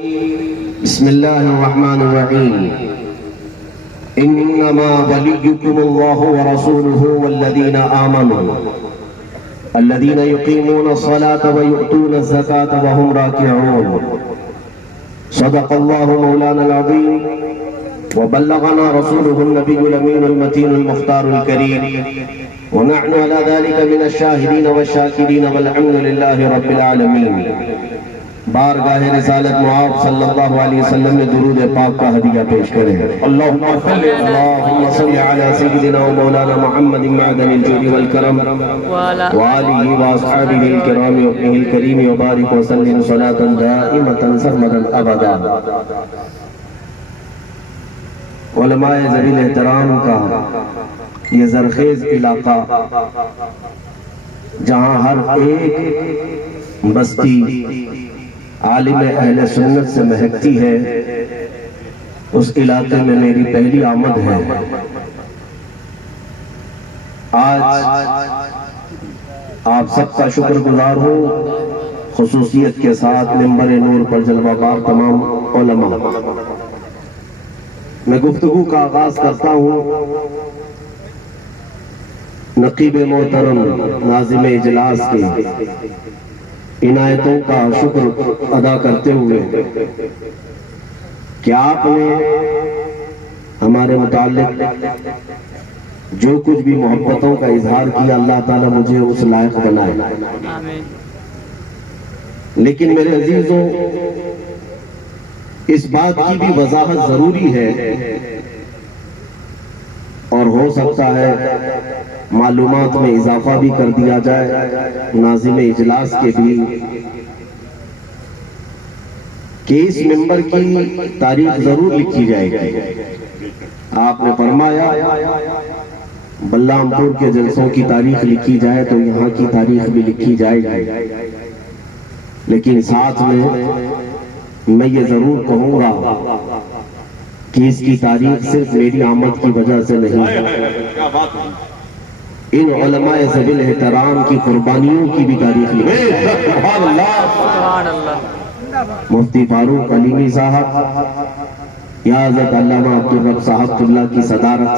بسم الله الرحمن الرحيم إنما وليكم الله ورسوله والذين آمنوا الذين يقيمون الصلاة ويؤتون الزكاة وهم راكعون صدق الله مولانا العظيم وبلغنا رسوله النبي الأمين المتين المختار الكريم ونحن على ذلك من الشاهدين والشاكرين والحمد لله رب العالمين. بارگاہ رسالت معاب صلی اللہ علیہ وسلم میں درود پاک کا ہدیہ پیش کریں. اللہم صلی علی سیدنا و مولانا محمد معدن الجود والکرم وآلہ واصحابہ الکرام وابنہ الکریم وبارک وسلم صلاة دائمة سرمدا ابدا. علماء ذوی الاحترام کا یہ زرخیز علاقہ جہاں ہر ایک بستی عالم اہل سنت سے مہکتی ہے، اس علاقے میں میری پہلی آمد ہے. آج آپ سب کا شکر گزار ہوں، خصوصیت کے ساتھ منبر نور پر جلوہ بار تمام علماء. میں گفتگو کا آغاز کرتا ہوں نقیب محترم ناظم اجلاس کی عنایتوں کا شکر ادا کرتے ہوئے کہ آپ نے ہمارے متعلق جو کچھ بھی محبتوں کا اظہار کیا، اللہ تعالیٰ مجھے اس لائق بنائے. لیکن میرے عزیزوں، اس بات کی بھی وضاحت ضروری ہے اور ہو سکتا ہے معلومات میں اضافہ بھی کر دیا جائے ناظم اجلاس کے بھی، کہ اس منبر کی تاریخ ضرور لکھی جائے گی. آپ نے فرمایا بلرام پور کے جلسوں کی تاریخ لکھی جائے تو یہاں کی تاریخ بھی لکھی جائے گی، لیکن ساتھ میں یہ ضرور کہوں گا کہ اس کی تاریخ صرف میری آمد کی وجہ سے نہیں ہے، ان علماء ذوی الاحترام کی قربانیوں کی بھی تاریخ لکھی ہے. مفتی فاروق علیمی صاحب یا حضرت علامہ عبدالرب صاحب اللہ کی صدارت،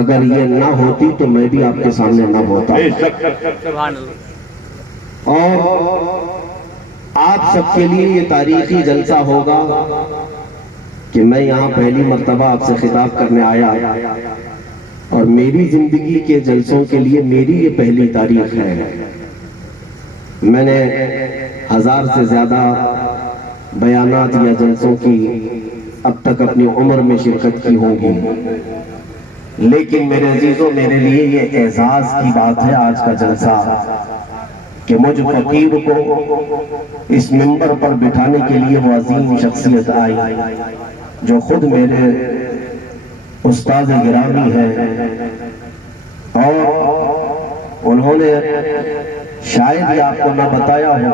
اگر یہ نہ ہوتی تو میں بھی آپ کے سامنے نہ ہوتا. اور آپ سب کے لیے یہ تاریخی جلسہ ہوگا کہ میں یہاں پہلی مرتبہ آپ سے خطاب کرنے آیا، اور میری زندگی کے جلسوں کے لیے میری یہ پہلی تاریخ ہے. میں نے 1000 سے زیادہ بیانات یا جلسوں کی اب تک اپنی عمر میں شرکت کی ہوں گی، لیکن میرے عزیزوں، میرے لیے یہ اعزاز کی بات ہے آج کا جلسہ کہ مجھ فقیر کو اس منبر پر بٹھانے کے لیے وہ عظیم شخصیت آئی جو خود میرے استاد گرامی ہے، اور انہوں نے شاید ہی آپ کو نہ بتایا ہو،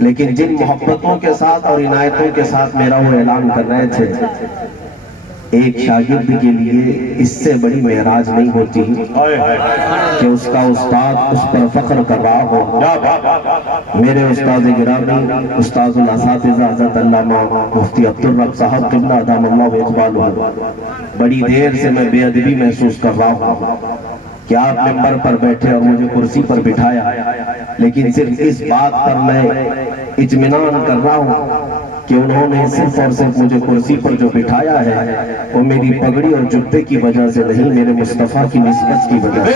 لیکن جن محبتوں کے ساتھ اور عنایتوں کے ساتھ میرا وہ اعلان کر رہے تھے، ایک شاگرد کے لیے اس سے بڑی معراج نہیں ہوتی کہ اس کا استاد اس پر فخر کر رہا ہو. میرے استاد گرامی استاد الاساتذہ حضرت علامہ مفتی عبدالرب صاحب قبلہ ادام اللہ اقبالہ، بڑی دیر سے میں بے ادبی محسوس کر رہا ہوں کہ آپ منبر پر بیٹھے اور مجھے کرسی پر بٹھایا، لیکن صرف اس بات پر میں اطمینان کر رہا ہوں کہ انہوں نے صرف اور صرف مجھے کرسی پر جو بٹھایا ہے وہ میری پگڑی اور جبے کی وجہ سے نہیں، میرے مصطفیٰ کی نسبت کی وجہ سے.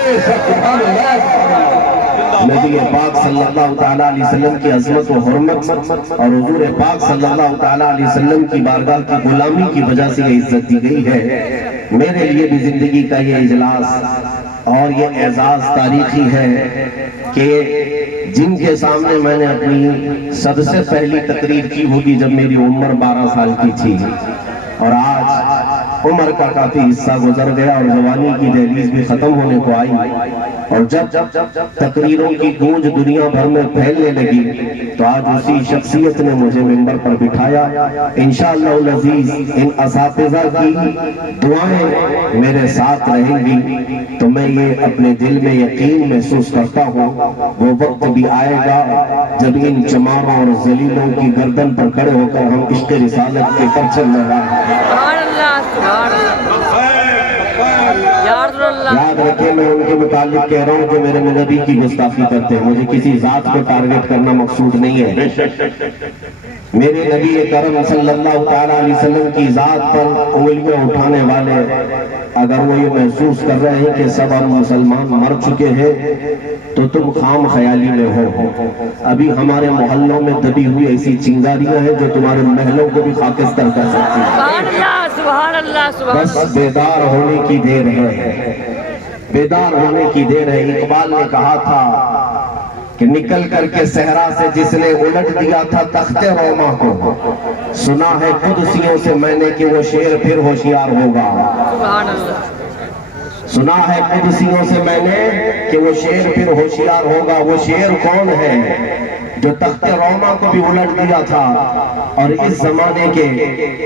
نبی پاک صلی اللہ تعالیٰ علیہ وسلم کی عظمت و حرمت اور حضور پاک صلی اللہ تعالیٰ علیہ وسلم کی بارگاہ کی غلامی کی وجہ سے یہ عزت دی گئی ہے. میرے لیے بھی زندگی کا یہ اجلاس اور یہ اعزاز تاریخی ہے کہ جن کے سامنے میں نے اپنی سب سے پہلی تقریر کی ہوگی جب میری عمر 12 سال کی تھی، اور آج عمر کا کافی حصہ گزر گیا اور جوانی کی دہلیز بھی ختم ہونے کو آئی، اور جب تقریروں کی گونج دنیا بھر میں پھیلنے لگی تو آج اسی شخصیت نے مجھے منبر پر بٹھایا. انشاءاللہ العزیز ان اساتذہ کی دعائیں میرے ساتھ رہیں گی تو میں یہ اپنے دل میں یقین محسوس کرتا ہوں وہ وقت بھی آئے گا جب ان چماروں اور ذلیلوں کی گردن پر کھڑے ہو کر ہم عشق رسالت کے پرچم لہرائیں. یاد رکھیں میں ان کے متعلق کہہ رہا ہوں جو میرے نبی کی گستاخی کرتے ہیں. مجھے کسی ذات کو ٹارگٹ کرنا مقصود نہیں ہے. میرے نبی کرم صلی اللہ تعالیٰ علیہ وسلم کی ذات پر انگلیاں اٹھانے والے اگر وہ یہ محسوس کر رہے ہیں کہ سب ہم مسلمان مر چکے ہیں تو تم خام خیالی میں ہو. ابھی ہمارے محلوں میں دبی ہوئی ایسی چنگاریاں ہیں جو تمہارے محلوں کو بھی خاکستر کر سکتی ہیں. بس بیدار ہونے کی دیر ہے, بیدار ہونے کی دیر ہے. اقبال نے کہا تھا کہ نکل کر کے صحرا سے جس نے الٹ دیا تھا تخت روما کو, سنا ہے قدسیوں سے میں نے کہ وہ شیر پھر ہوشیار ہوگا. سنا ہے قدسیوں سے میں نے کہ وہ شیر پھر ہوشیار ہوگا. وہ شیر کون ہے جو تخت روما کو بھی الٹ دیا تھا اور اس زمانے کے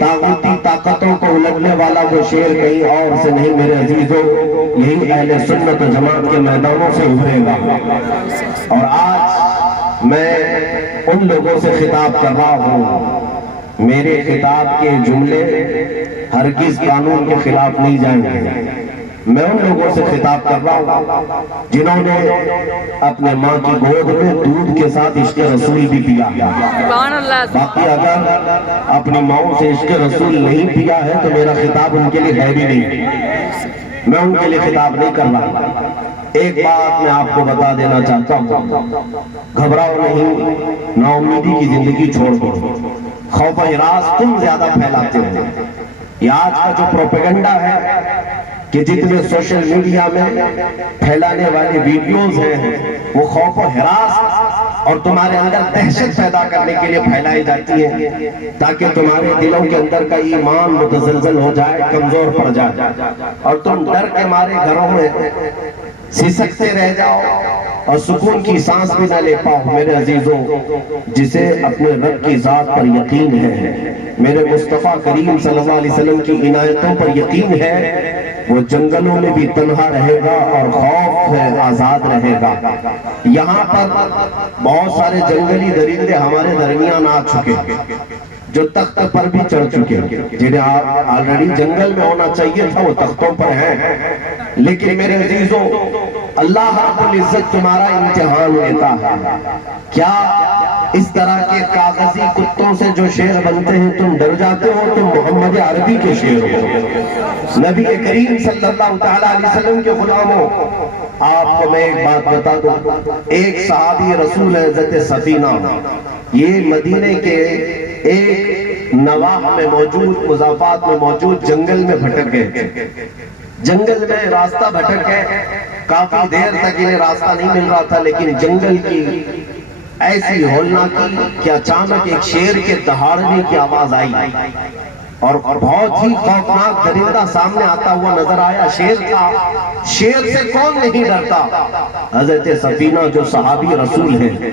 طاغوتی طاقتوں کو الٹنے والا وہ شیر کہیں اور سے نہیں میرے عزیزوں, یہی اہل سنت و جماعت کے میدانوں سے ابھرے گا. اور آج میں ان لوگوں سے خطاب کر رہا ہوں, میرے خطاب کے جملے ہرگز قانون کے خلاف نہیں جائیں گے. میں ان لوگوں سے خطاب کر رہا ہوں جنہوں نے اپنے ماں کی گود میں دودھ کے ساتھ عشق رسول بھی پیا. باقی اگر اپنی ماؤں سے عشق رسول نہیں پیا ہے تو میرا خطاب ان کے لیے ہے بھی نہیں. میں ان کے لیے خطاب نہیں کر رہا. ایک بات میں آپ کو بتا دینا چاہتا ہوں, گھبراؤ نہیں, نا امیدی کی زندگی چھوڑ دو. خوف و ہراس تم زیادہ پھیلاتے ہو. یہ آج کا جو پروپیگنڈا ہے کہ جتنے سوشل میڈیا میں پھیلانے والے ویڈیوز ہیں وہ خوف و ہراس اور تمہارے اندر دہشت پیدا کرنے کے لیے پھیلائی جاتی ہے تاکہ تمہارے دلوں کے اندر کا ایمان متزلزل ہو جائے, کمزور پڑ جائے اور تم ڈر کے مارے گھروں میں سسکتے رہ جاؤ اور سکون کی سانس بھی نہ لے پاؤ. میرے عزیزوں, جسے اپنے رب کی ذات پر یقین ہے, میرے مصطفیٰ کریم صلی اللہ علیہ وسلم کی عنایتوں پر یقین ہے, وہ جنگلوں میں بھی تنہا رہے گا اور خوف ہے آزاد رہے گا. یہاں پر بہت سارے جنگلی درندے ہمارے درمیان آ چکے جو تخت پر بھی چڑھ چکے, جنہیں آلریڈی جنگل میں ہونا چاہیے تھا وہ تختوں پر ہیں. لیکن میرے عزیزوں, اللہ رب العزت تمہارا امتحان لیتا ہے. کیا اس طرح کے کاغذی کتوں سے جو شیر بنتے ہیں تم ڈر جاتے ہو؟ تم محمد عربی کے شیر ہو, نبی کریم صلی اللہ تعالیٰ علیہ وسلم کے غلاموں. آپ کو میں ایک بات بتا دوں, ایک صحابی رسول حضرت سفینہ, یہ مدینے کے ایک نواح میں موجود, مضافات میں موجود جنگل میں بھٹک گئے تھے. جنگل میں راستہ بھٹک گئے, کافی دیر تک انہیں راستہ نہیں مل رہا تھا, لیکن جنگل کی ایسی ہولنا کی کہ اچانک ایک شیر کے دہاڑنے کی آواز آئی اور بہت ہی خوفناک درندہ سامنے آتا ہوا نظر آیا. شیر تھا. شیر سے کون نہیں ڈرتا؟ حضرت سفینہ جو صحابی رسول ہیں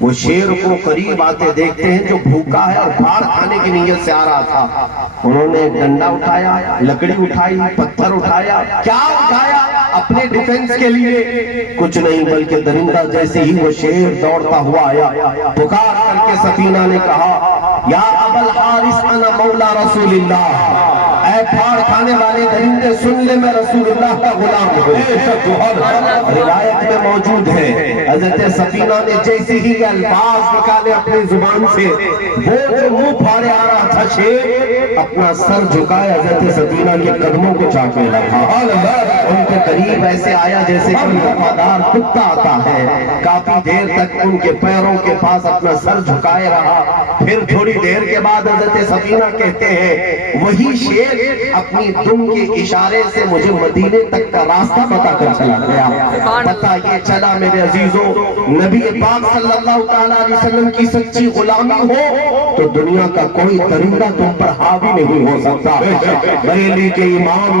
وہ شیر کو قریب آتے دیکھتے ہیں جو بھوکا ہے اور پھاڑ کھانے کی نیت سے آ رہا تھا. انہوں نے ڈنڈا اٹھایا, لکڑی اٹھائی, پتھر اٹھایا. کیا اٹھایا؟ اپنے ڈیفنس کے لیے کچھ نہیں, بلکہ درندہ جیسے ہی وہ شیر دوڑتا ہوا آیا, پکار کر کے سفینہ نے کہا, یا ابا الحارث انا مولا رسول اللہ, اے پھاڑ کھانے والے درندے سن لے میں رسول اللہ کا غلام ہوں. روایت میں موجود ہے حضرت سفینہ نے جیسے ہی یہ الفاظ نکالے اپنی زبان سے, وہ جو منہ پھاڑے آ رہا تھا شیر اپنا سر جھکائے حضرت سفینہ کے قدموں کو چاٹنے لگا. ان کے قریب ایسے آیا جیسے کوئی وفادار کتا آتا ہے. کافی دیر تک ان کے پیروں کے پاس اپنا سر جھکائے رہا. پھر تھوڑی دیر کے بعد حضرت سفینہ کہتے ہیں وہی شیر اپنی دم کے اشارے سے مجھے مدینے تک کا راستہ بتا کر چلا گیا. پتہ یہ چلا میرے عزیزوں, نبی پاک صلی اللہ تعالیٰ علیہ وسلم کی سچی غلامی ہو تو دنیا کا کوئی درندہ تم پر حاوی نہیں ہو سکتا. بریلی کے امام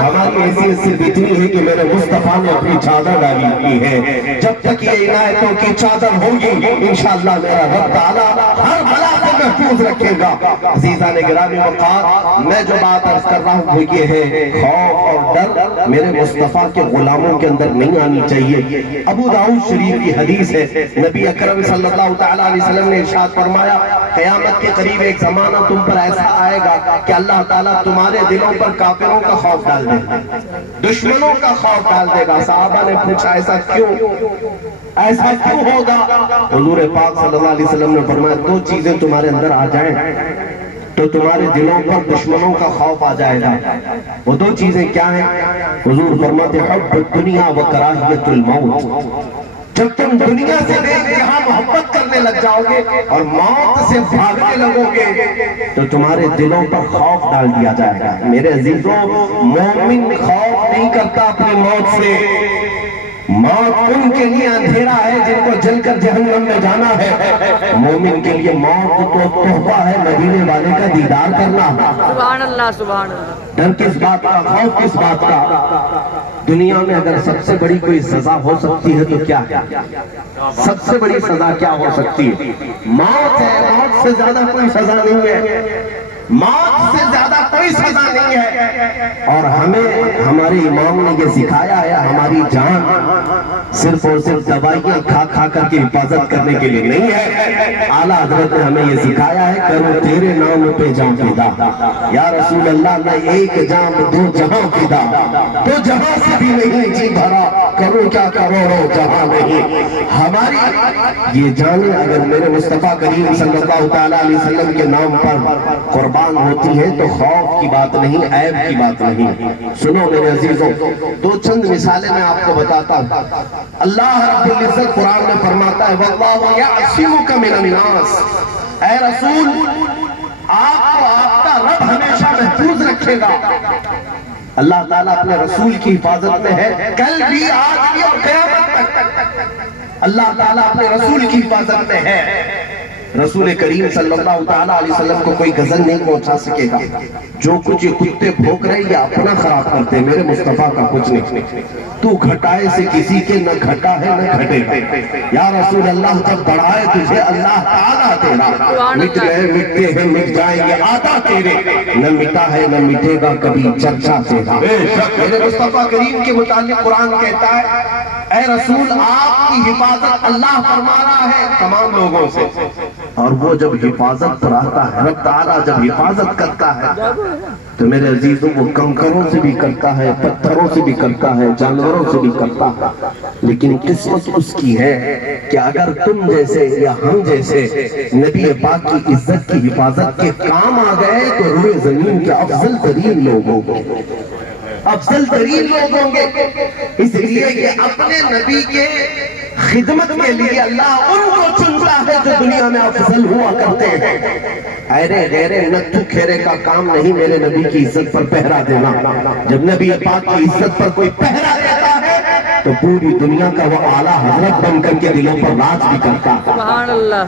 ہماری حیثیت صرف اتنی ہے کہ میرے مصطفیٰ نے اپنی چادر ڈالی کی ہے. جب تک یہ عنایتوں کی چادر ہوگی انشاءاللہ میرا رب تعالیٰ ہر بلا سے محفوظ رکھے گا. عزیزان گرامی وقار، میں جو بات عرض کر رہا ہوں وہ یہ ہے، خوف اور ڈر میرے مصطفیٰ کے غلاموں کے اندر نہیں آنی چاہیے. ابو داؤد شریف کی حدیث ہے، نبی اکرم صلی اللہ تعالیٰ علیہ وسلم نے ارشاد فرمایا، قیامت کے قریب ایک زمانہ تم پر ایسا آئے گا کہ اللہ تعالیٰ تمہارے دلوں پر کافروں کا خوف ڈال دے گا، دشمنوں کا خوف ڈال دے گا. صحابہ نے پوچھا ایسا کیوں ہوگا؟ حضور پاک صلی اللہ علیہ وسلم نے فرمایا، دو چیزیں تمہارے اندر آ جائیں تو تمہارے دلوں پر دشمنوں کا خوف آ جائے گا. وہ دو چیزیں کیا ہیں؟ حضور فرماتے حب الدنیا و کراہیت الموت. جب تم دنیا سے بے انتہا محبت کرنے لگ جاؤ گے اور موت سے بھاگنے لگو گے تو تمہارے دلوں پر خوف ڈال دیا جائے گا. میرے عزیزوں، مومن خوف نہیں کرتا اپنی موت سے. موت ان کے لیے اندھیرا ہے جن کو جل کر جہنم میں جانا ہے. مومن کے لیے موت تو تحفہ ہے مدینے والے کا دیدار کرنا. سبحان اللہ سبحان اللہ. ڈر کس بات کا، خوف کس بات کا؟ دنیا میں اگر سب سے بڑی کوئی سزا ہو سکتی ہے تو کیا ہے؟ سب سے بڑی سزا کیا ہو سکتی ہے؟ موت ہے. موت سے زیادہ کوئی سزا نہیں ہے. موت سے زیادہ کوئی سزا نہیں ہے. اور ہمیں ہمارے امام نے یہ سکھایا ہے، ہماری جان صرف اور صرف دوائیاں کھا کھا کر کے حفاظت کرنے کے لیے نہیں ہے. اعلیٰ حضرت نے ہمیں یہ سکھایا ہے، کرو تیرے نام پہ جان فدا. یا رسول اللہ، نہ ایک جان دو جہاں فدا، تو جہاں سے بھی نہیں جی بھرا، کرو کیا کروڑوں جہاں نہیں. ہماری یہ جانیں اگر میرے مصطفیٰ کریم صلی اللہ تعالیٰ علیہ وسلم کے نام پر قربان ہوتی ہے تو خوف کی بات نہیں، عیب کی بات نہیں. سنو میرے عزیزوں، دو چند مثالیں میں آپ کو بتاتا ہوں. اللہ رب العزت قرآن میں فرماتا ہے، وَاللَّهُ يَعْصِمُكَ مِنَ النَّاسِ. اے رسول، آپ کو آپ کا رب ہمیشہ محفوظ رکھے گا. اللہ تعالیٰ اپنے رسول کی حفاظت میں ہے، کل بھی آج بھی اور قیامت تک اللہ تعالیٰ اپنے رسول کی حفاظت میں ہے. رسول کریم صلی اللہ تعالیٰ علیہ وسلم کو کوئی غزل نہیں پہنچا سکے گا. جو کچھ یہ کتے بھوک رہے یا اپنا خراب کرتے، میرے مصطفیٰ کا کچھ نہیں. تو گھٹائے سے کسی کے نہ گھٹا ہے نہ گھٹے گا. یا رسول اللہ، جب بڑھائے تجھے اللہ تعالیٰ تیرا، مٹ گئے مٹتے ہیں مٹ جائیں گے آتا تیرے، نہ مٹا ہے نہ مٹے گا کبھی چرچا تیرا. میرے مصطفیٰ کریم کے متعلق قرآن کہتا ہے، اے رسول، آپ کی حفاظت اللہ فرما رہا ہے تمام لوگوں سے. اور وہ جب حفاظت پر آتا ہے، رب تعالیٰ جب حفاظت کرتا ہے تو میرے عزیزوں وہ کنکروں سے بھی کرتا ہے، پتھروں سے بھی کرتا ہے، جانوروں سے بھی کرتا ہے. لیکن قسمت اس کی ہے کہ اگر تم جیسے یا ہم جیسے نبی پاک کی عزت کی حفاظت کے کام آ گئے تو روئے زمین کے افضل ترین لوگ ہوں گے، افضل ترین لوگ ہوں گے. اس لیے کہ اپنے نبی کے خدمت کے لیے اللہ ان کو چنتا ہے جو دنیا میں افضل ہوا کرتے ہیں. ایرے غیرے نتھو کھیرے کا کام نہیں میرے نبی کی عزت پر پہرا دینا. جب نبی پاک کی عزت پر کوئی پہرا دیتا ہے تو پوری دنیا کا وہ اعلیٰ حضرت بن کر کے دلوں پر راج بھی کرتا ہے. سبحان اللہ.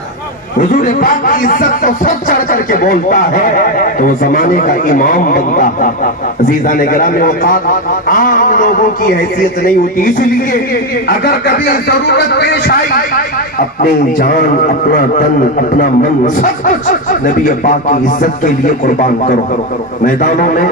حضور پاک کی عزت کو سب چڑھ کر کے بولتا ہے تو وہ زمانے کا امام بنتا ہے. عزیزان گرامی وقار، عام لوگوں کی حیثیت نہیں ہوتی. اس لیے اگر کبھی ضرورت پیش آئی، اپنی جان، اپنا تن، اپنا من، سب کچھ نبی پاک کی عزت کے لیے قربان کرو. میدانوں میں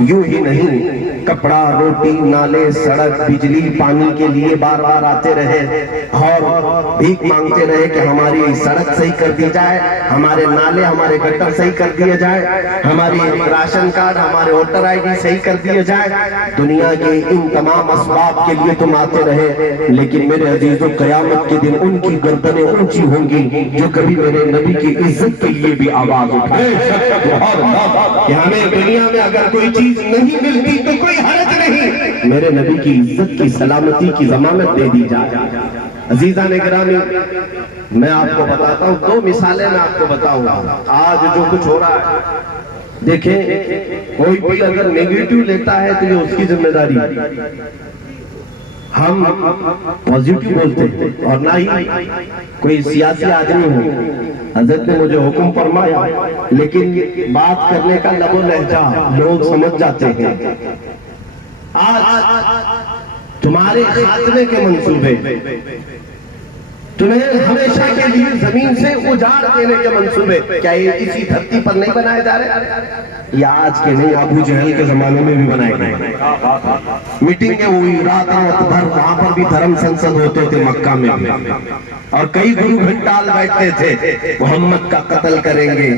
یوں ہی نہیں، کپڑا، روٹی، نالے، سڑک، بجلی، پانی کے لیے بار بار آتے رہے اور بھیک مانگتے رہے کہ ہماری سڑک صحیح کر دی جائے، ہمارے نالے، ہمارے گٹر صحیح کر دیے جائے، ہماری راشن کارڈ، ہمارے ووٹر آئی ڈی صحیح کر دیے جائے. دنیا کے ان تمام اسباب کے لیے تم آتے رہے، لیکن میرے عزیزوں قیامت کے دن ان کی گردنیں اونچی ہوں گی جو کبھی میرے نبی کی عزت کے لیے بھی آواز اٹھائے کہ ہمیں دنیا میں اگر کوئی چیز نہیں ملتی تو کوئی حرج نہیں، میرے نبی کی عزت کی سلامتی کی ضمانت دے دی جائے. عزیزان گرامی، میں آپ کو بتاتا ہوں، دو مثالیں میں آپ کو بتاؤں گا. آج جو کچھ ہو رہا ہے، دیکھیں کوئی بھی اگر نیگیٹو لیتا ہے تو یہ اس کی ذمہ داری. ہم پازیٹو بولتے ہیں اور نہ ہی کوئی سیاسی آدمی ہو. حضرت نے مجھے حکم فرمایا، لیکن بات کرنے کا لب و لہجہ لوگ سمجھ جاتے ہیں. آج تمہارے خاتمے کے منصوبے، تمہیں ہمیشہ کے لیے زمین سے اجاڑ دینے کے منصوبے، کیا یہ اسی دھرتی پر نہیں بنائے جا رہے؟ یہ آج کے نہیں، ابو جہل کے زمانے میں بھی بنائے گئے۔ میٹنگیں ہوئی رات بھر، وہاں پر بھی دھرم سنسد ہوتے تھے مکہ میں بھی، اور کئی گرو گھنٹال بیٹھتے تھے محمد کا قتل کریں گے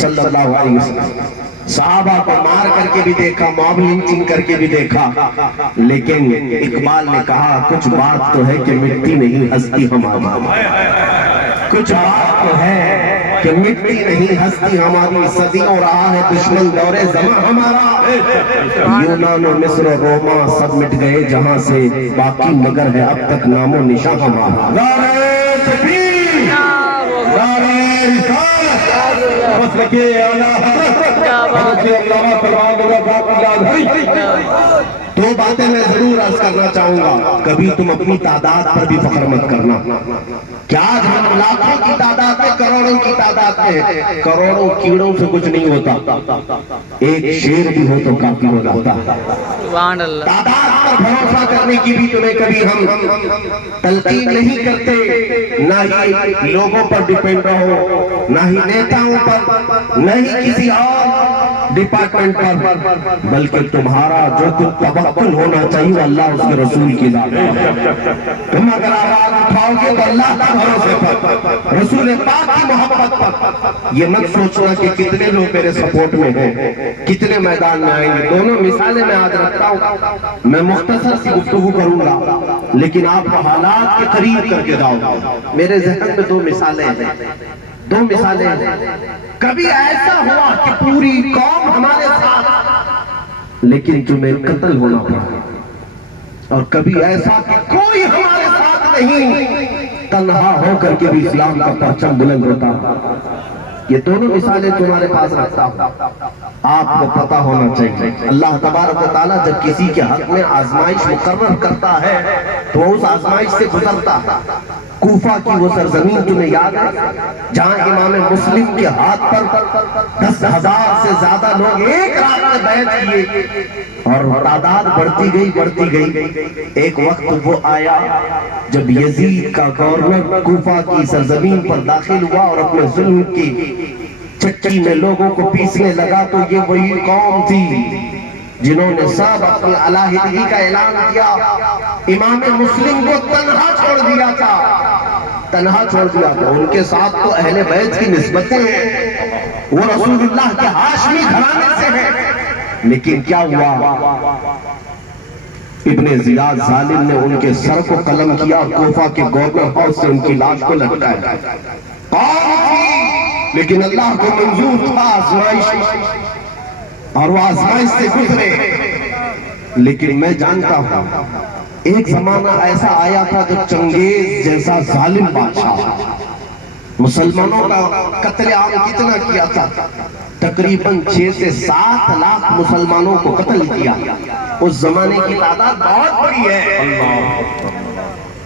صلی اللہ علیہ وسلم۔ صحابہ کو مار کر کے بھی دیکھا، موب لنچنگ کر کے بھی دیکھا، لیکن اقبال نے کہا کچھ بات تو ہے کہ مٹی نہیں ہستی ہماری، کچھ بات تو ہے کہ مٹی نہیں ہستی ہماری، صدیوں رہا ہے دشمن دور زماں ہمارا، یونان و مصر و روما سب مٹ گئے جہاں سے، باقی مگر ہے اب تک نام و نشاں ہمارا۔ نعرہ تکبیر، نعرہ رسالت، مسلک اعلیٰ دو باتیں میں ضرور عرض کرنا چاہوں گا، کبھی تم اپنی تعداد پر بھی فخر مت کرنا، کیا آج ہم لاکھوں کی تعداد میں، کروڑوں کی تعداد میں، کروڑوں کیڑوں سے کچھ نہیں ہوتا، ایک شیر بھی ہو تو کافی ہو جاتا ہے۔ سبحان اللہ۔ تعداد پر بھروسہ کرنے کی بھی تمہیں کبھی ہم تلقین نہیں کرتے، نہ ہی لوگوں پر ڈیپینڈ رہو، نہ ہی نیتاؤں پر، نہ ہی کسی اور ڈپارٹمنٹ پر، بلکہ تمہارا جو کچھ توکل ہونا چاہیے اللہ اس کے رسول کی ذات پر۔ تم اگر آواز اٹھاؤ گے تو اللہ کے بھروسے پر، رسول پاک کی محبت پر، یہ مت سوچنا کہ کتنے لوگ میرے سپورٹ میں ہیں، کتنے میدان میں آئیں گے۔ دونوں مثالیں میں آج رکھتا ہوں، میں مختصر سی گفتگو کروں گا لیکن آپ کو حالات کے قریب کر کے جاؤ۔ میرے ذہن میں دو مثالیں ہیں، دو مثالیں ہیں۔ کبھی ایسا ہوا کہ پوری قوم ہمارے ساتھ لیکن تمہیں قتل ہونا پڑا، اور کبھی ایسا کہ کوئی ہمارے ساتھ نہیں، تنہا ہو کر کے بھی اسلام کا پرچم بلند ہوتا۔ یہ دونوں مثالیں تمہارے پاس رکھتا ہوں، آپ کو پتہ ہونا چاہیے اللہ تبارک و تعالیٰ جب کسی کے حق میں آزمائش مقرر کرتا ہے تو وہ اس آزمائش سے گزرتا ہے۔ کوفہ کی وہ سرزمین تمہیں یاد ہے جہاں امام مسلم کے ہاتھ پر 10,000 سے زیادہ لوگ ایک رات میں بیعت کیے، اور تعداد بڑھتی گئی۔ ایک وقت وہ آیا جب یزید کا گورنر کوفہ کی سرزمین پر داخل ہوا اور اپنے ظلم کی چکی میں لوگوں کو پیسنے لگا، تو یہ وہی قوم تھی جنہوں نے سب اپنی علیحدگی کا اعلان کیا، امام مسلم کو تنہا چھوڑ دیا تھا، ان کے ساتھ تو اہل بیت کی نسبتیں ہیں، وہ رسول اللہ کے ہاشمی گھرانے سے ہیں، لیکن کیا ہوا، ابن زیاد ظالم نے ان کے سر کو قلم کیا اور کوفہ کے گورنر ہاؤس سے ان کی لاش کو لٹکایا۔ قوم تھی لیکن اللہ کو منظور تھا آزمائش، اور وہ آزمائش سے گزرے۔ لیکن میں جانتا ہوں ایک زمانہ ایسا آیا تھا جب چنگیز جیسا ظالم بادشاہ مسلمانوں کا قتل عام کتنا کیا تھا، تقریباً 6 سے 7 لاکھ مسلمانوں کو قتل کیا۔ اس زمانے کی تعداد بہت بڑی ہے۔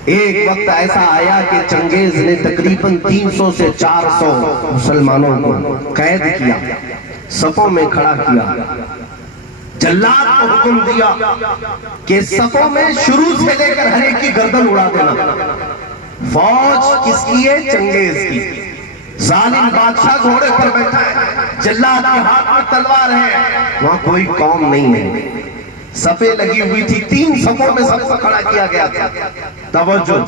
ایک وقت ایسا آیا کہ چنگیز نے تقریباً 300 سے 400 مسلمانوں کو قید کیا، صفوں میں کھڑا کیا، جلاد کو حکم دیا کہ صفوں میں شروع سے لے کر ہر ایک کی گردن اڑا دینا۔ فوج کس کی ہے؟ چنگیز کی۔ ظالم بادشاہ گھوڑے پر بیٹھا ہے، جلاد کے ہاتھ میں تلوار ہے، وہاں کوئی قوم نہیں ہے، صفیں لگی ہوئی تھی، 3 صفوں میں سب کو کھڑا کیا گیا تھا۔ توجہ،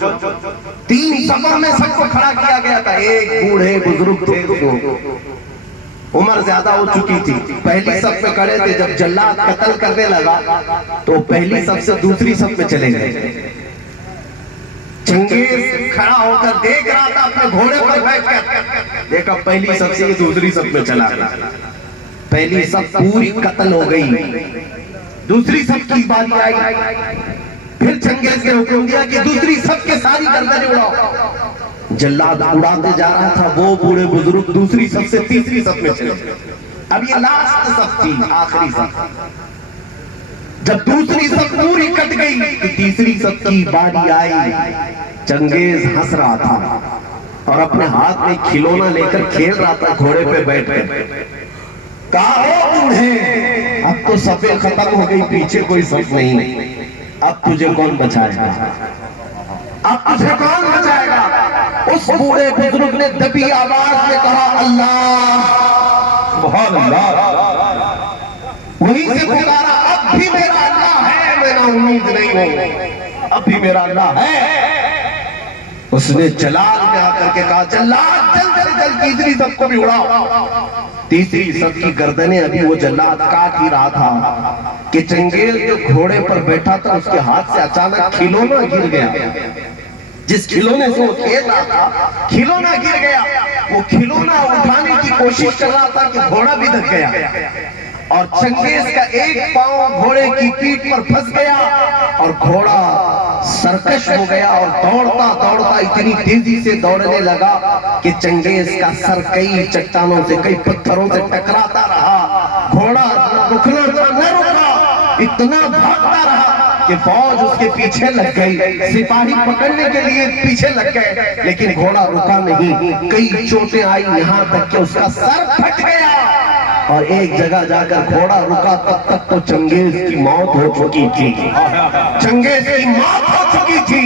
3 صفوں میں سب کو کھڑا کیا گیا تھا۔ ایک بوڑھے بزرگ تھے، عمر زیادہ ہو چکی تھی، پہلی صف میں کھڑے تھے، جب جلاد قتل کرنے لگا تو پہلی صف سے دوسری صف میں چلے گئے۔ چنگیز کھڑا ہو کر دیکھ رہا تھا اپنے گھوڑے پر بیٹھ کر، دیکھا پہلی صف سے دوسری صف میں چلا گیا، پہلی صف پوری قتل ہو گئی، دوسری صف کی باری آئی، پھر چنگیز نے حکم دیا کہ دوسری صف کے ساری گردنیں اڑاؤ۔ جلاد اڑاتے جا رہا تھا، وہ بوڑھے بزرگ دوسری صف سے تیسری صف میں چلے گئے۔ اب یہ لاسٹ صف تھی، آخری صف۔ جب دوسری صف پوری کٹ گئی تو تیسری صف کی باری آئی۔ چنگیز ہنس رہا تھا اور اپنے ہاتھ میں کھلونا لے کر کھیل رہا تھا گھوڑے پہ بیٹھ کر۔ کہا او بوڑھے، اب تو صفیں ختم ہو گئی، پیچھے کوئی صف نہیں، اب تجھے کون بچائے گا؟ اب تجھے کون بچائے گا؟ اس بوڑھے بزرگ نے دبی آواز میں کہا اللہ، سبحان اللہ، وہیں سے پکارا اب بھی میرا اللہ ہے، میں نا امید نہیں ہوں، اب بھی میرا اللہ ہے۔ اس نے جلال میں آ کر کے کہا جلال جلد سے جلد تیسری صف کو بھی اڑاؤ۔ تیسری صف کی گردنیں ابھی وہ جلاد کاٹ ہی رہا تھا کہ چنگیز جو گھوڑے پر بیٹھا تھا اس کے ہاتھ سے اچانک کھلونا گر گیا۔ جس کھلونے سے وہ کھیل رہا تھا کھلونا گر گیا، وہ کھلونا اٹھانے کی کوشش کر رہا تھا کہ گھوڑا بھی دھک گیا، اور چنگیز کا ایک پاؤں گھوڑے کی پیٹھ پر پھنس گیا اور گھوڑا سرکش ہو گیا اور دوڑتا دوڑتا اتنی تیزی سے دوڑنے لگا کہ چنگیز کا سر کئی چٹانوں سے کئی پتھروں سے ٹکراتا رہا۔ گھوڑا رکنا نہ رکا، اتنا بھاگتا رہا کہ فوج اس کے پیچھے لگ گئی، سپاہی پکڑنے کے لیے پیچھے لگ گئے، لیکن گھوڑا رکا نہیں، کئی چوٹیں آئی یہاں تک کہ اس کا سر پھٹ گیا، اور ایک جگہ جا کر گھوڑا رکا تب تک تو چنگیز کی موت ہو چکی تھی، چنگیز کی موت ہو چکی تھی،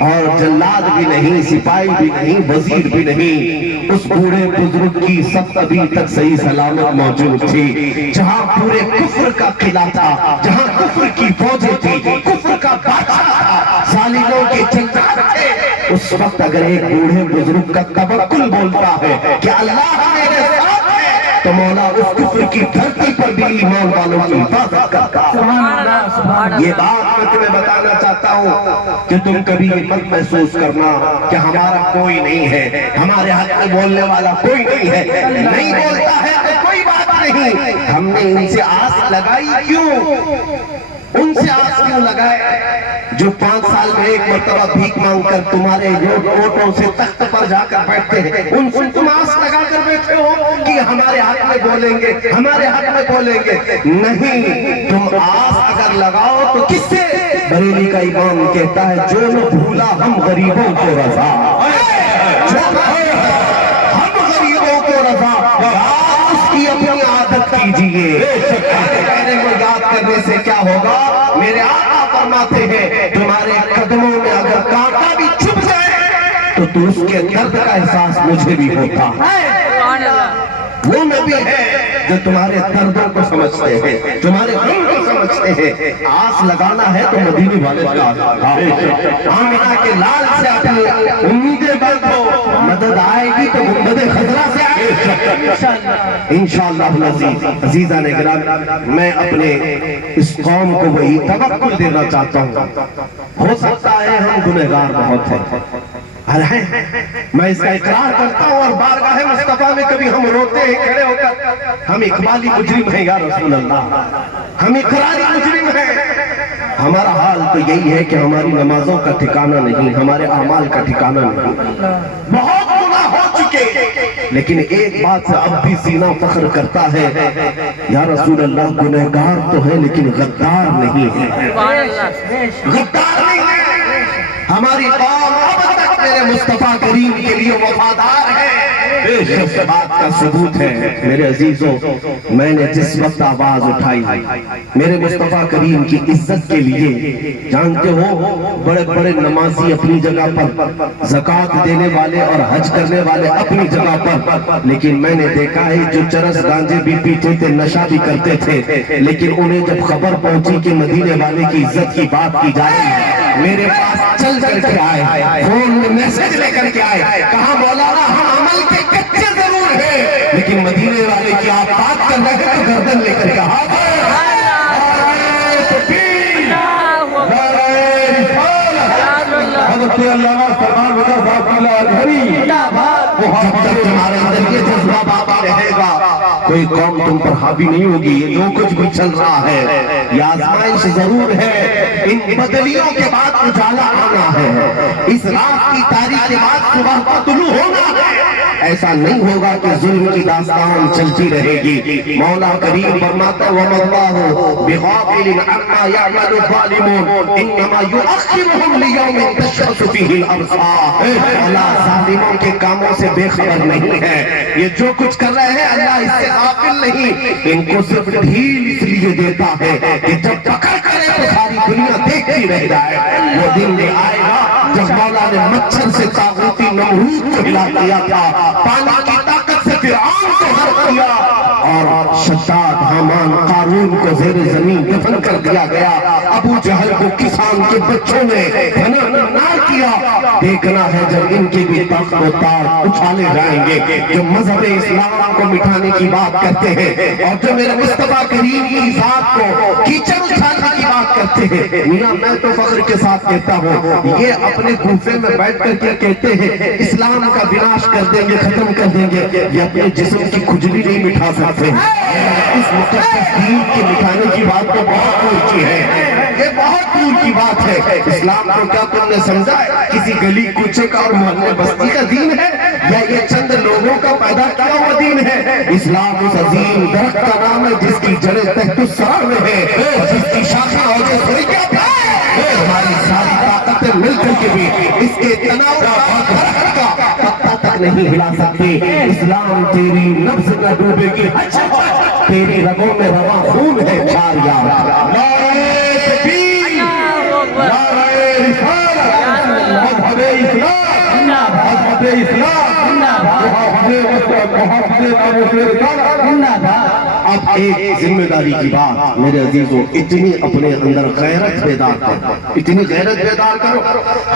اور جلاد بھی نہیں، سپاہی بھی نہیں، وزیر بھی نہیں، اس بوڑھے بزرگ کی صف ابھی تک صحیح سلامت موجود تھی۔ جہاں پورے کفر کا قلعہ تھا، جہاں کفر کی فوجیں تھی، کفر کا بادشاہ تھا، ظالموں کے جنرال تھے، اس وقت اگر ایک بوڑھے بزرگ کا توکل بولتا ہے کہ اللہ میرے ساتھ ہے، تو مولا اس کفر کی دھرتی پر بھی ایمان والوں کی حفاظت کرتا ہے۔ یہ بات میں تمہیں بتانا چاہتا ہوں کہ تم کبھی یہ مت محسوس کرنا کہ ہمارا کوئی نہیں ہے، ہمارے حق میں بولنے والا کوئی نہیں ہے، نہیں بولتا ہے تو کوئی بات نہیں، ہم نے ان سے آس لگائی کیوں؟ ان سے آس کیوں لگائے جو 5 سال میں ایک مرتبہ بھیک مانگ کر تمہارے ووٹوں سے تخت پر جا کر بیٹھتے ہیں، ان سے تم آس لگا کر بیٹھے ہو کہ ہمارے حق میں بولیں گے، ہمارے حق میں بولیں گے؟ نہیں، تم آس اگر لگاؤ تو کس سے؟ بریلی کا امام کہتا ہے جو نہ بھولا ہم غریبوں کو رضا، ہم غریبوں کو رضا، اس کی اپنی عادت کیجئے، میرے کو یاد کرنے سے کیا ہوگا؟ میرے آقا فرماتے ہیں تمہارے قدموں میں اگر کانٹا بھی چھپ جائے تو اس کے درد کا احساس مجھے بھی ہوتا ہے۔ وہ نبی ہے جو تمہارے دردوں کو سمجھتے ہیں، تمہارے غم کو سمجھتے ہیں۔ آس لگانا ہے تو مدینے والے کا آمنہ کے لال سے اپنی امیدیں باندھو، مدد آئے گی تو گنبد خضرا سے آئے گی انشاءاللہ العزیز۔ عزیزان اکرام، میں اپنے اس قوم کو وہی توقع دینا چاہتا ہوں، ہو سکتا ہے ہم گنہگار بہت ہیں، میں اس کا اقرار کرتا ہوں، اور بارگاہ مصطفیٰ میں کبھی ہم روتے ہیں کھڑے ہو کر، ہم اقبالی مجرم ہیں یا رسول اللہ، ہم اقراری مجرم ہیں۔ ہمارا حال تو یہی ہے کہ ہماری نمازوں کا ٹھکانہ نہیں، ہمارے اعمال کا ٹھکانہ نہیں، بہت گناہ ہو چکے، لیکن ایک بات سے اب بھی سینہ فخر کرتا ہے یا رسول اللہ، گنہگار تو ہے لیکن غدار نہیں ہے، غدار نہیں ہے۔ ہماری قوم اب تک میرے مصطفیٰ کریم کے لیے وفادار ہے، اس بات کا ثبوت ہے۔ میرے عزیزوں، میں نے جس وقت آواز اٹھائی میرے مصطفیٰ کریم کی عزت کے لیے، جانتے ہو بڑے بڑے نمازی اپنی جگہ پر، زکوٰۃ دینے والے اور حج کرنے والے اپنی جگہ پر، لیکن میں نے دیکھا ہے جو چرس گانجے بھی پیتے تھے، نشہ بھی کرتے تھے، لیکن انہیں جب خبر پہنچی کہ مدینے والے کی عزت کی بات کی جائے گی، میرے پاس چل کر کے آئے، فون میں میسج لے کر کے آئے، کہا مولانا ہم عمل کے کچے ضرور ہیں لیکن مدینے والے کی آپ بات کر رہے تو گردن لے کر کہا حضرت علامہ سلمان رضا صاحب کی لاجوری، جب تک تمہارے اندر یہ جذبہ باقی رہے گا کوئی قوم تم پر حاوی نہیں ہوگی۔ یہ جو کچھ بھی چل رہا ہے یہ آزمائش ضرور ہے، ان بدلیوں کے بعد اجالا آنا ہے، اس رات کی تاریخ کے بعد صبح کا طلوع ہونا ہے، ایسا نہیں ہوگا کہ ظلم کی داستان چلتی رہے گی۔ مولا کریم فرماتا وَمَاللَّهُ بِغَافِلٍ عَمَّا يَعْمَلُ الظَّالِمُونَ إِنَّمَا يُؤَخِّرُهُمْ لِيَوْمٍ تَشْخَصُ فِيهِ الْأَبْصَارُ۔ اللہ ظالموں کے کاموں سے بے خبر نہیں ہے، یہ جو کچھ کر رہے ہیں اللہ اس سے غافل نہیں، ان کو صرف ڈھیل اس لیے دیتا ہے کہ جب پکڑ کرے تو ساری دنیا دیکھتی رہ جائے۔ وہ دن بھی آئے گا جب مولا نے مچھر سے طاغوتی نمرود کو ہلا دیا تھا، پانی کی طاقت سے فرعون کو غرق کیا، اور شداد حامان قارون کو زیر زمین دفن کر دیا گیا، ابو جہل کو کسان کے بچوں نے نار کیا۔ دیکھنا ہے جب ان کی بھی تخت و تاج اچھالے جائیں گے، جو مذہب اسلام کو مٹھانے کی بات کرتے ہیں اور جو میرے مصطفیٰ کریم کی ذات کو کیچڑ اچھالنے کی بات کرتے ہیں۔ میاں میں تو فخر کے ساتھ کہتا ہوں، یہ اپنے کوفے میں بیٹھ کر کے کہتے ہیں اسلام کا وناش کر دیں گے، ختم کر دیں گے، یہ اپنے جسم کی کھجلی نہیں مٹھا سکتے۔ اس مقدس دین کی مٹھانے کی بات تو بہت دور کی ہے، یہ بہت دور کی بات ہے۔ اسلام کو کیا تم نے سمجھا ہے کسی گلی کوچے کا اور محلے بستی کا دین ہے، یا یہ چند لوگوں کا پیدا کیا ہوا دین ہے؟ اسلام اس عظیم درخت کا نام ہے جس کی جڑیں تحت الثرى میں ہے اور جس کی شاخیں عہدے سوئی کیا ہے۔ ہماری ساری طاقتیں مل کر کے بھی اس کے تناؤ کا پتہ تک نہیں ہلا سکتی۔ اسلام تیری نبض نہ ڈوبے گی، تیری رگوں میں رواں خون ہے چار یار۔ نعرہ تکبیر، نعرہ رسالت، مذہب اسلام، مذہب اسلام، اب ایک ذمہ داری کی بات میرے عزیزوں، اتنی اپنے اندر غیرت بیدار کرو، اتنی غیرت بیدار کرو،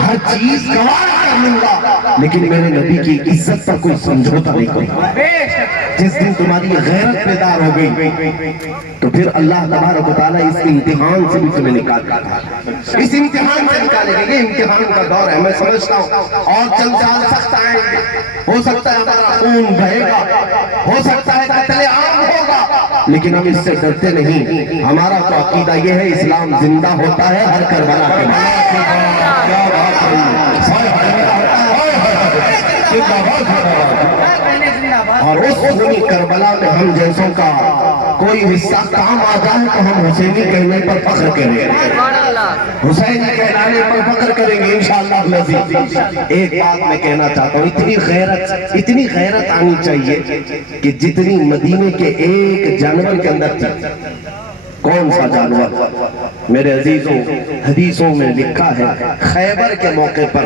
ہر چیز گوار کر لوں گا لیکن میرے نبی کی عزت پر کوئی سمجھوتا نہیں کروں۔ جس دن تمہاری غیرت بیدار ہو گئی تو پھر اللہ تبارک و تعالیٰ اس امتحان سے بھی تمہیں نکال گا، اس امتحان سے نکالے گا۔ یہ امتحان کا دور ہے، میں سمجھتا ہوں، اور چند سال سخت آئیں گے، ہو سکتا ہے ہمارا خون بہے گا، ہو سکتا ہے قتل عام ہوگا، لیکن ہم اس سے ڈرتے نہیں۔ ہمارا تو عقیدہ یہ ہے اسلام زندہ ہوتا ہے ہر کربلا کے اور اس خونی کربلا میں ہم جیسوں کا کوئی حصہ کام آ جائے تو ہم حسینی کہنے پر فخر کریں گے، حسینی کہلانے پر فخر کریں گے انشاءاللہ العزیز۔ ایک بات میں کہنا چاہتا ہوں، اتنی غیرت آنی چاہیے کہ جتنی مدینے کے ایک جانور کے اندر تھی۔ کون سا جانور؟ میرے عزیزوں، حدیثوں میں لکھا ہے خیبر کے موقع پر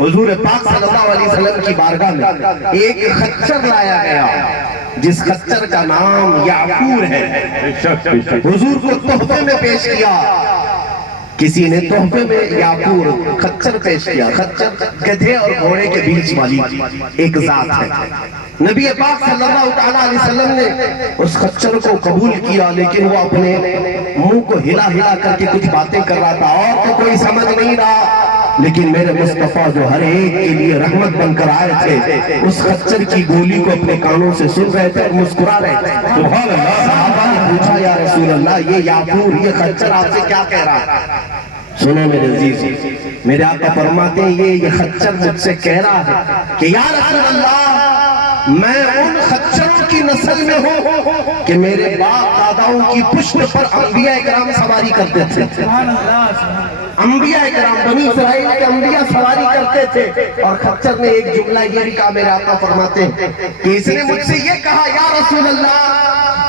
حضور پاک صلی اللہ علیہ وسلم کی بارگاہ میں ایک خچر لایا گیا جس خچر کا نام یعفور ہے۔ حضور کو تحفے میں پیش کیا، کسی نے تحفے میں یعفور خچر پیش کیا۔ خچر گدھے اور گھوڑے کے بیچ والی ایک ذات ہے۔ نبی پاک صلی اللہ علیہ وسلم نے اس خچر کو قبول کیا، لیکن وہ اپنے منہ کو ہلا ہلا کر کے کچھ باتیں کر رہا تھا، اور تو کوئی سمجھ نہیں رہا، لیکن میرے مصطفیٰ جو ہر ایک کے لیے رحمت بن کر آئے تھے اس خچر کی بولی کو اپنے کانوں سے سن رہے تھے اور مسکرا رہے تھے۔ صحابہ نے پوچھا یا رسول اللہ، یہ یعفور، یہ خچر آپ سے کیا کہہ رہا ہے؟ سنو میرے عزیز، میرے آقا فرماتے ہیں یہ خچر مجھ سے کہہ رہا ہے کہ یا رسول اللہ، میں ان خچروں کی نسل میں ہوں کہ میرے باپ داداؤں کی پشت پر انبیاء اکرام سواری کرتے تھے۔ انبیاء اکرام، بنی اسرائیل کے انبیاء سواری کرتے تھے، اور خچر نے ایک جملہ یہ بھی کہا، میرے آقا فرماتے ہیں کہ اس نے مجھ سے یہ کہا یا رسول اللہ،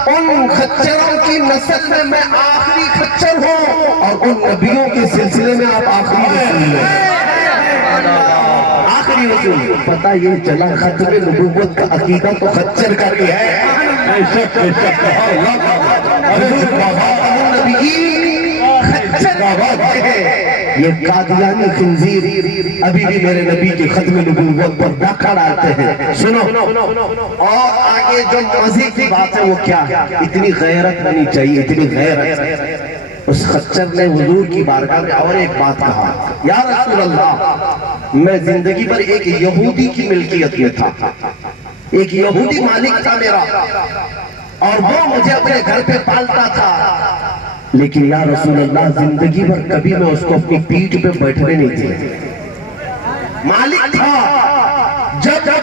ان خچروں کی نسل میں میں آخری خچر ہوں اور ان نبیوں کے سلسلے میں آپ آخری رسول ہیں۔ آخری رسول، پتہ یہ چلا ختم نبوت کا عقیدہ تو خچر کا بھی ہے۔ یہ قادیانی خنزیر ابھی بھی میرے نبی کی ختم نبوت پر ڈاکہ ڈالتے ہیں۔ سنو، اور آگے جو مزے کی بات ہے وہ کیا ہے؟ اتنی غیرت ہونی چاہیے، اتنی غیرت۔ اس خچر نے حضور کی بارگاہ میں اور ایک بات کہا، یا رسول اللہ، میں زندگی پر ایک یہودی کی ملکیت میں تھا، ایک یہودی مالک تھا میرا، اور وہ مجھے اپنے گھر پہ پالتا تھا، لیکن یا رسول اللہ زندگی پر کبھی میں اس کو اپنی پیٹھ پہ بیٹھنے نہیں دیا۔ مالک تھا، جب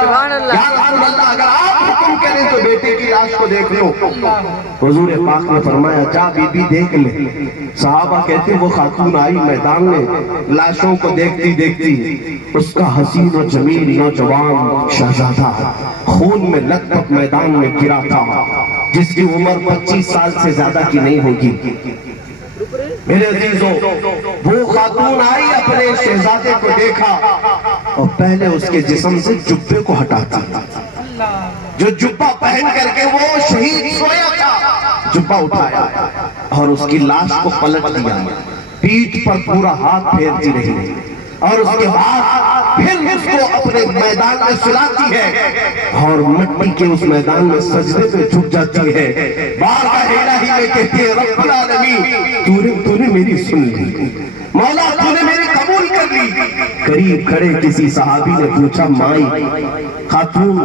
سبحان یا اللہ رسول اللہ اگر آپ حکم کریں تو بیٹے کی لاش کو دیکھ لو۔ حضور پاک نے فرمایا جا بی بی دیکھ لے۔ صحابہ کہتے وہ خاتون آئی میدان میں، لاشوں کو دیکھتی دیکھتی اس کا حسین و جمیل نوجوان شہزادہ خون میں لت پت میدان میں گرا تھا، جس کی عمر 25 سال سے زیادہ کی نہیں ہوگی۔ میرے عزیزوں، وہ خاتون آئی، اپنے شہزادے کو دیکھا اور پہلے اس کے جسم سے جبے کو ہٹاتا، جو جبہ پہن کر کے وہ شہید سویا تھا، جبہ اٹھایا اور اس کی لاش کو پلٹ دیا، پیٹھ پر پورا ہاتھ پھیرتی رہی اور اس کے بعد پھر اس کو اپنے میدان میں سلاتی ہے اور مٹی کے اس میدان میں سجدے پہ جھک جاتی ہے، بارگاہ الہی میں کہتی ہے رب العالمین تو نے میری سن لی، مولا تو نے میری قبول کر لی۔ قریب کھڑے کسی صحابی نے پوچھا مائی خاتون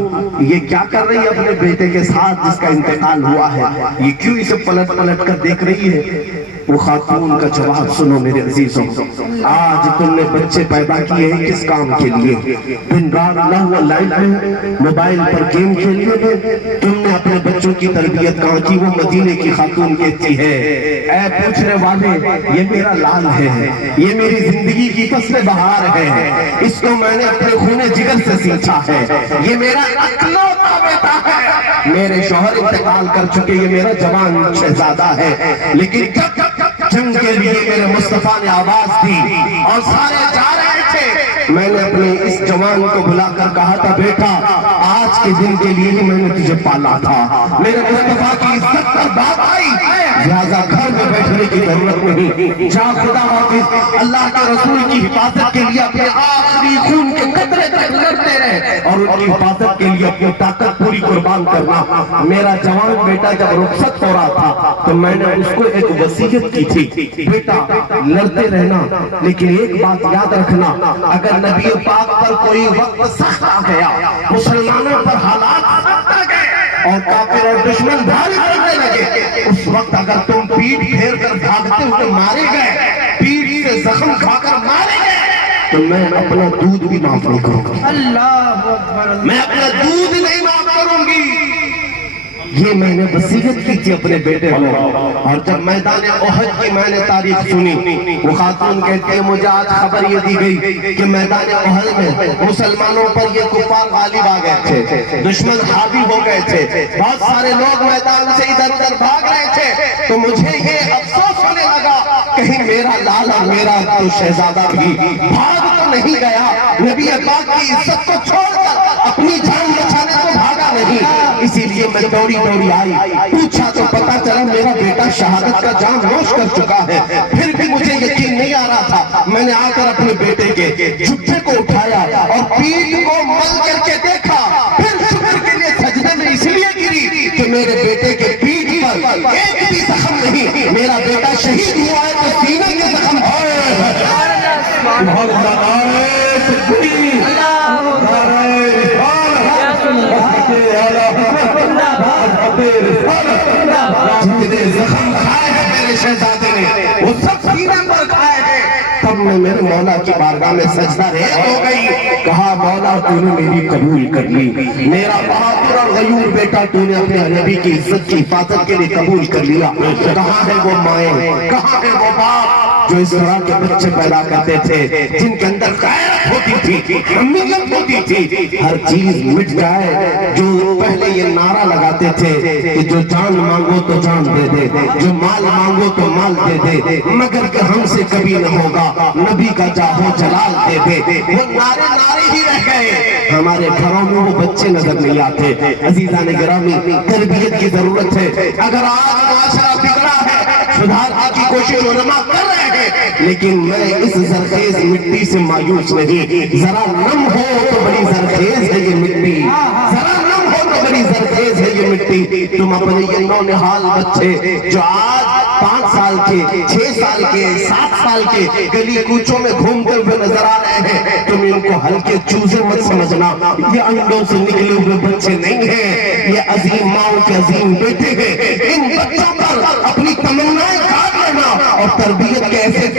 یہ کیا کر رہی ہے اپنے بیٹے کے ساتھ جس کا انتقال ہوا ہے، یہ کیوں اسے پلٹ پلٹ کر دیکھ رہی ہے؟ وہ خاتون کا جواب سنو میرے عزیزوں، آج تم نے بچے پیدا کیے ہیں کس کام کے لیے؟ دن رات اللہ ہوا لائف میں موبائل پر گیم کھیلنے میں تم نے اپنے بچوں کی تربیت کہاں کی؟ وہ مدینے کی خاتون کہتی ہے اے پوچھنے والے یہ میرا لال ہے، یہ میری زندگی کی فصل بہار ہے، اس کو میں نے اپنے خون جگر سے سیکھا ہے، یہ میرا اکلوتا بیٹا ہے، میرے شوہر انتقال کر چکے، یہ میرا جوان شہزادہ ہے، لیکن جب جنگ کے لیے میرے مصطفیٰ نے آواز دی اور سارے جا رہے تھے، میں نے اپنے اس جوان کو بلا کر کہا تھا بیٹا آج کے دن کے لیے ہی میں نے تجھے پالا تھا، میرے مصطفیٰ کی عزت پر بات آئی، لہذا گھر میں بیٹھنے کی ضرورت نہیں، جا خدا حافظ اللہ کے رسول کی حفاظت کے لیے اپنے آخری خون کے قطرے تک لڑتے رہے اور ان کی حفاظت کے لیے اپنی طاقت پوری قربان کرنا۔ میرا جوان بیٹا جب رخصت ہو رہا تھا تو میں نے اس کو ایک وصیت کی تھی، بیٹا لڑتے رہنا لیکن ایک بات یاد رکھنا، اگر نبی پاک پر کوئی وقت سخت آ گیا، مسلمانوں پر حالات سخت آ گئے اور کافر اور دشمن بھاری پڑنے لگے، اس وقت اگر تم پیٹ پھیر کر بھاگتے ہوئے مارے گئے، پیٹ سے زخم کھا کر مارے گئے تو میں اپنا دودھ بھی معاف نہیں کروں گی، میں اپنا دودھ نہیں معاف کروں گی۔ یہ میں نے وصیت کی تھی اپنے بیٹے کو، اور جب میدان احد کی میں نے تاریخ سنی، وہ خاتون کہتی ہے مجھے آج خبر یہ دی گئی کہ میدان احد میں مسلمانوں پر یہ کفار غالب آ گئے تھے، دشمن حاوی ہو گئے تھے، بہت سارے لوگ میدان سے ادھر ادھر بھاگ رہے تھے، تو مجھے یہ افسوس ہونے لگا کہیں میرا لالا میرا تو شہزادہ بھی بھاگ تو نہیں گیا، نبی پاک کی عزت کو چھوڑ کر اپنی جان بچانے کو بھاگا نہیں، اسی لیے میں دوڑی آئی، پوچھا تو پتا چلا میرا بیٹا شہادت کا جام نوش کر چکا ہے، پھر بھی مجھے یقین نہیں آ رہا تھا، میں نے آ کر اپنے بیٹے کے جبے کو اٹھایا اور پیٹ کو مل کر کے دیکھا، پھر شکر کے لیے سجدے میں اس لیے گری کہ میرے بیٹے کے پیٹ پر ایک بھی زخم نہیں، میرا بیٹا شہید ہوا ہے تو سینے کے زخم جتنے زخم کھائے ہیں میرے شہزادے نے وہ سب سینے پر کھائے ہیں۔ تب میں میرے مولا کی بارگاہ میں سجدہ ریز ہو گئی، کہا مولا تو نے میری قبول کر لی، میرا بہادر اور غیور بیٹا تو نے اپنے نبی کی عزت کی حفاظت کے لیے قبول کر لیا۔ کہاں ہے وہ مائیں، کہاں ہے وہ باپ جو اس طرح کے بچے پیدا کرتے تھے، جن کے اندر غیرت ہوتی تھی، حمیت ہوتی تھی، ہر چیز مٹ جائے، جو پہلے یہ نعرہ لگاتے تھے کہ جو جان مانگو تو جان دے دے، جو مال مانگو تو مال دے دے، مگر کہ ہم سے کبھی نہ ہوگا، نبی کا جاہو جلال دے دے، وہ نعرے ہی رہ گئے، ہمارے گھروں میں وہ بچے نظر نہیں آتے۔ عزیزان گرامی، تربیت کی ضرورت ہے، اگر آج معاشرہ بگڑا ہے، سدھارنے کی کوشش علماء کر رہے ہیں، لیکن میں اس زرخیز مٹی سے مایوس نہیں، ذرا نم ہو تو بڑی زرخیز ہے یہ مٹی، ذرا نم ہو تو بڑی زرخیز ہے یہ مٹی۔ تم اپنے یہ نونہال بچے جو آج 5 سال کے، 6 سال کے، 7 سال کے گلی کوچوں میں گھومتے ہوئے نظر آ رہے ہیں، تم ان کو ہلکے چوزے مت سمجھنا، یہ انڈوں سے نکلے ہوئے بچے نہیں ہیں، یہ عظیم ماؤں کے عظیم بیٹے ہیں۔ ان بچوں پر اپنی تمنائیں کاٹ لینا اور تربیت کے ایسے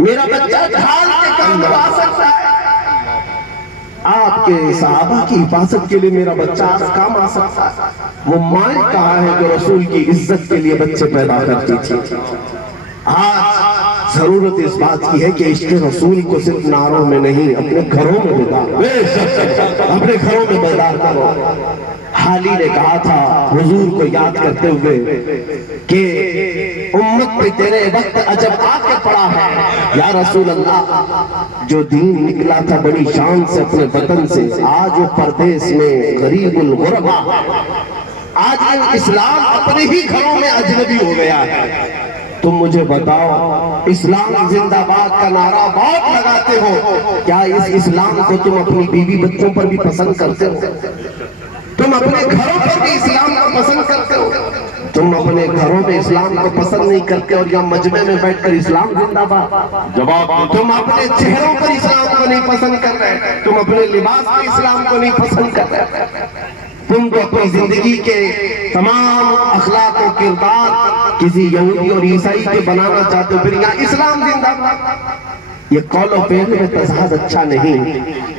میرا بچہ ڈھال کے کام آ سکتا ہے، آپ کے صحابہ کی حفاظت کے لیے میرا بچہ آج کام آ سکتا ہے۔ وہ مائیں کہاں ہے جو رسول کی عزت کے لیے بچے پیدا کرتی تھی؟ آج ضرورت اس بات کی ہے کہ عشق رسول کو صرف نعروں میں نہیں، اپنے گھروں میں بیدار، اپنے گھروں میں بیدار کرو۔ حالی نے کہا تھا حضور کو یاد کرتے ہوئے کہ امت پہ تیرے وقت عجب آ کے پڑا ہے یا رسول اللہ، جو دین نکلا تھا بڑی شان سے اپنے وطن سے، آج وہ پردیس میں غریب الغربا، آج اسلام اپنے ہی گھروں میں اجنبی ہو گیا ہے۔ تم مجھے بتاؤ، اسلام زندہ باد کا نعرہ بہت لگاتے ہو، کیا اس اسلام کو تم اپنی بیوی بچوں پر بھی پسند کرتے ہو؟ تم اپنے گھروں پر بھی اسلام کو پسند کرتے ہو؟ تم اپنے گھروں میں اسلام کو پسند نہیں کرتے اور یا مجمع میں بیٹھ کر اسلام زندہ باد جواب، تم اپنے چہروں پر اسلام کو نہیں پسند کر رہے، تم اپنے لباس پر اسلام کو نہیں پسند کر رہے، تم تو اپنی زندگی کے تمام اخلاق و کردار کسی یہودی اور عیسائی کے بنانا چاہتے ہو، پھر یہاں اسلام زندہ باد۔ یہ قول و فعل میں تضاد اچھا نہیں۔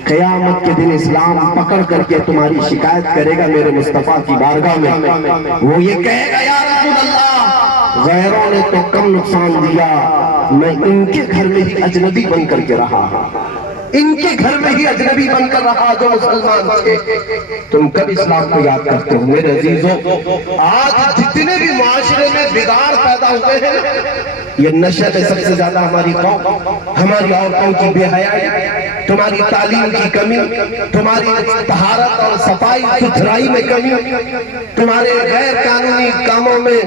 قیامت کے دن اسلام پکڑ کر کے تمہاری شکایت کرے گا میرے مصطفیٰ کی بارگاہ میں، وہ یہ کہے گا یا رسول اللہ، غیروں نے تو کم نقصان دیا، میں ان کے گھر میں ہی اجنبی بن کر کے رہا، ان کے گھر میں ہی اجنبی بن کر رہا جو مسلمان تھے۔ تم کب اسلام کو یاد کرتے ہو میرے عزیزوں؟ آج جتنے بھی معاشرے میں بگاڑ پیدا ہوئے ہیں، یہ نشے میں سب سے زیادہ ہماری قوم، ہماری عورتوں کی بے حیائی، تمہاری تعلیم کی کمی، تمہاری طہارت اور صفائی ستھرائی میں کمی، تمہارے غیر قانونی کاموں میں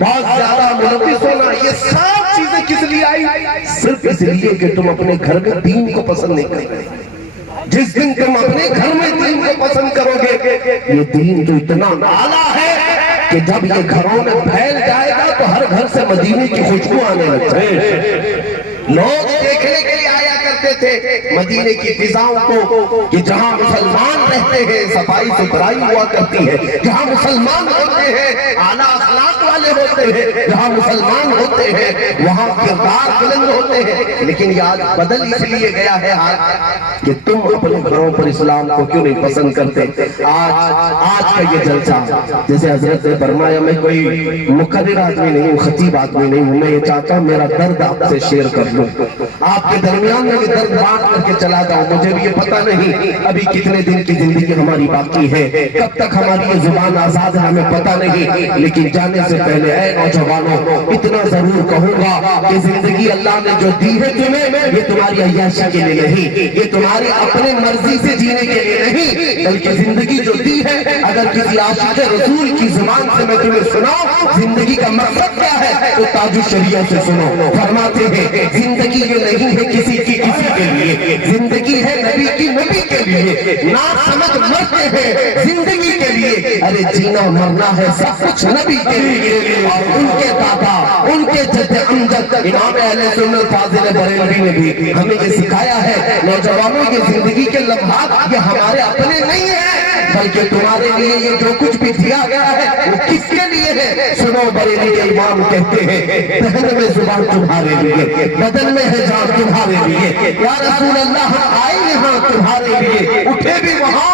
بہت زیادہ ملوث ہونا، یہ سب چیزیں کس لیے آئی؟ صرف اس لیے کہ تم اپنے گھر میں دین کو پسند نہیں کرتے۔ جس دن تم اپنے گھر میں دین کو پسند کرو گے، یہ دین تو اتنا اعلیٰ ہے کہ جب یہ گھروں میں پھیل جائے گا تو ہر گھر سے مدینے کی خوشبو آنے لگتا ہے۔ لوگ دیکھنے کے لیے آیا کرتے تھے مدینے کی فضاؤں کو کہ جہاں مسلمان رہتے ہیں صفائی ستھرائی ہوا کرتی ہے، جہاں مسلمان ہوتے ہیں اعلیٰ اخلاق والے ہوتے ہیں، جہاں مسلمان ہوتے ہیں وہاں کردار بلند ہوتے ہیں۔ لیکن یہ آج بدل اس لیے گیا ہے کہ تم اپنے گھروں پر اسلام کو کیوں نہیں پسند کرتے۔ آج کا یہ جلسہ، جیسے حضرت نے فرمایا، میں کوئی مقرر آدمی نہیں ہوں، خطیب آدمی نہیں ہوں، میں یہ چاہتا ہوں میرا درد آپ سے شیئر کر لوں، آپ کے درمیان میں یہ درد بانٹ کر کے چلا جاؤں۔ مجھے بھی یہ پتہ نہیں ابھی کتنے دن کی زندگی ہماری باقی ہے، کب تک ہماری یہ زبان آزاد ہے ہمیں پتہ نہیں، لیکن جانے سے پہلے اے نوجوانوں اتنا ضرور کہوں گا کہ زندگی اللہ نے جو دی ہے تمہیں، یہ تمہاری عیاشی کے لیے نہیں، یہ تمہاری اپنے مرضی سے جینے کے لیے نہیں، بلکہ زندگی جو دی ہے، اگر کسی عاشق رسول کی زبان سے میں تمہیں سناؤں زندگی کا مقصد کیا ہے تو تاج الشریعہ سے سنو۔ فرماتے ہیں زندگی یہ نہیں ہے کسی کی کسی کے لیے، زندگی ہے نبی کی نبی کے لیے، نا سمجھ مرتے ہیں زندگی کے لیے، ارے جینا مرنا ہے سب کچھ نبی کے لیے۔ اور ان کے دادا، ان کے جد امجد امام اہل سنت فاضل بریلوی نے بھی ہمیں یہ سکھایا ہے، نوجوانوں کی زندگی کے لمحات یہ ہمارے اپنے نہیں ہیں، بلکہ تمہارے لیے یہ جو کچھ بھی دیا گیا ہے وہ کس کے لیے ہے؟ سنو بریلی کے امام کہتے ہیں دہن میں زبان تمہارے لیے، بدن میں ہے جان تمہارے لیے، یا رسول اللہ ہم آئے یہاں تمہارے لیے، اٹھے بھی وہاں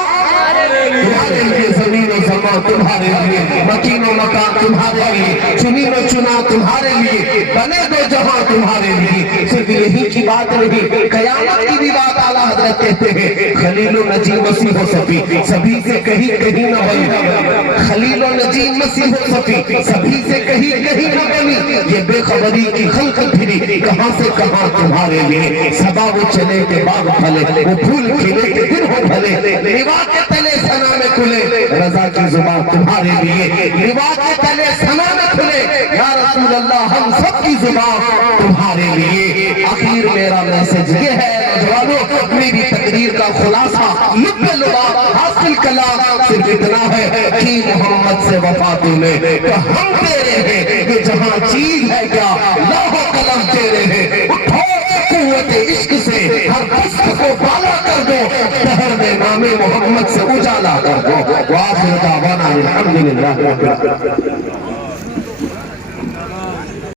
تمہارے لیے، زمین و زمان تمہارے لیے، مکین و مکان تمہارے لیے، چنی و چنا تمہارے لیے، بنے دو جہاں تمہارے لیے۔ صرف یہی کی بات نہیں، قیامت کی بھی بات اعلیٰ حضرت کہتے ہیں خلیل و نجیم مسیح و صفی، سبھی سے کہیں کہیں نہ بنی، خلیل و نجیم مسیح و صفی، سبھی سے کہیں کہیں نہ بنی، یہ بے خبری کی خلقت پھری کہاں سے کہاں تمہارے لیے، صبا وہ چلے کے باغ پھلے، وہ پھول کھلے کے دن ہو بھلے، لیوا کے تلے سنا میں کھلے، رضا کی زبان تمہارے لیے، لیوا کے تلے سنا میں کھلے، یا رسول اللہ ہم سب کی زبان تمہارے لیے۔ آخر میرا میسج یہ ہے نوجوانوں، میری تقریر کا خلاصہ لب لباب حاصل کلام صرف اتنا ہے کہ محمد سے وفا تمہیں تو ہم تیرے ہیں، یہ جہاں چیز ہے کیا لوح و قلم تیرے ہیں، اٹھو قوت عشق سے ہر قسط کو بالا کر دو، شہر میں نام محمد سے اجالا کر دو۔ وآخر دعوانا الحمدللہ رب العالمین۔